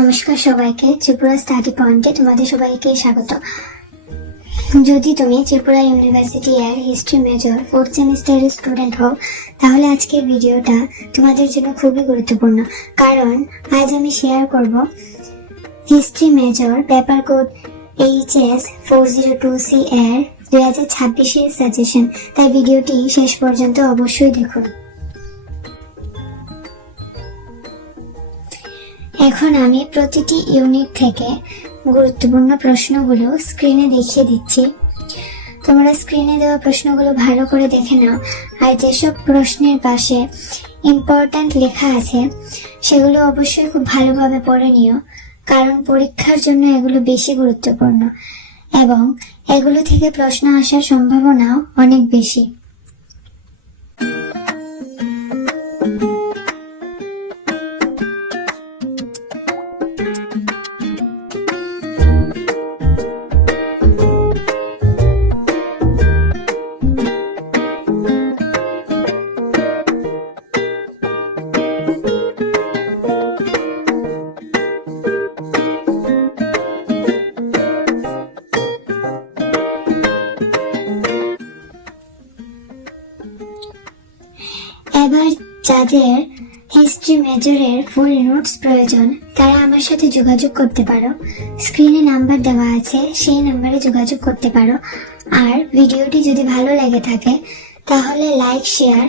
নমস্কার সবাইকে, ত্রিপুরা স্টাডি পয়েন্টে তোমাদের সবাইকে স্বাগত। যদি তুমি ত্রিপুরা ইউনিভার্সিটি এর হিস্ট্রি মেজর 4th সেমিস্টারের স্টুডেন্ট হও, তাহলে আজকের ভিডিওটা তোমাদের জন্য খুবই গুরুত্বপূর্ণ। কারণ আজ আমি শেয়ার করব history major paper code HS 402C এর 2026 এর সাজেশন। তাই ভিডিওটি শেষ পর্যন্ত অবশ্যই দেখুন। এখন আমি প্রতিটি ইউনিট থেকে গুরুত্বপূর্ণ প্রশ্নগুলো স্ক্রিনে দেখিয়ে দিচ্ছি। তোমরা স্ক্রিনে দেওয়া প্রশ্নগুলো ভালো করে দেখে নাও, আর যেসব প্রশ্নের পাশে ইম্পর্ট্যান্ট লেখা আছে সেগুলো অবশ্যই খুব ভালোভাবে পড়ে নিও, কারণ পরীক্ষার জন্য এগুলো বেশি গুরুত্বপূর্ণ এবং এগুলো থেকে প্রশ্ন আসার সম্ভাবনাও অনেক বেশি। এবার যাদের হিস্ট্রি মেজরের ফুল নোটস প্রয়োজন তারা আমার সাথে যোগাযোগ করতে পারো। স্ক্রিনে নাম্বার দেওয়া আছে, সেই নাম্বারে যোগাযোগ করতে পারো। আর ভিডিওটি যদি ভালো লেগে থাকে তাহলে লাইক, শেয়ার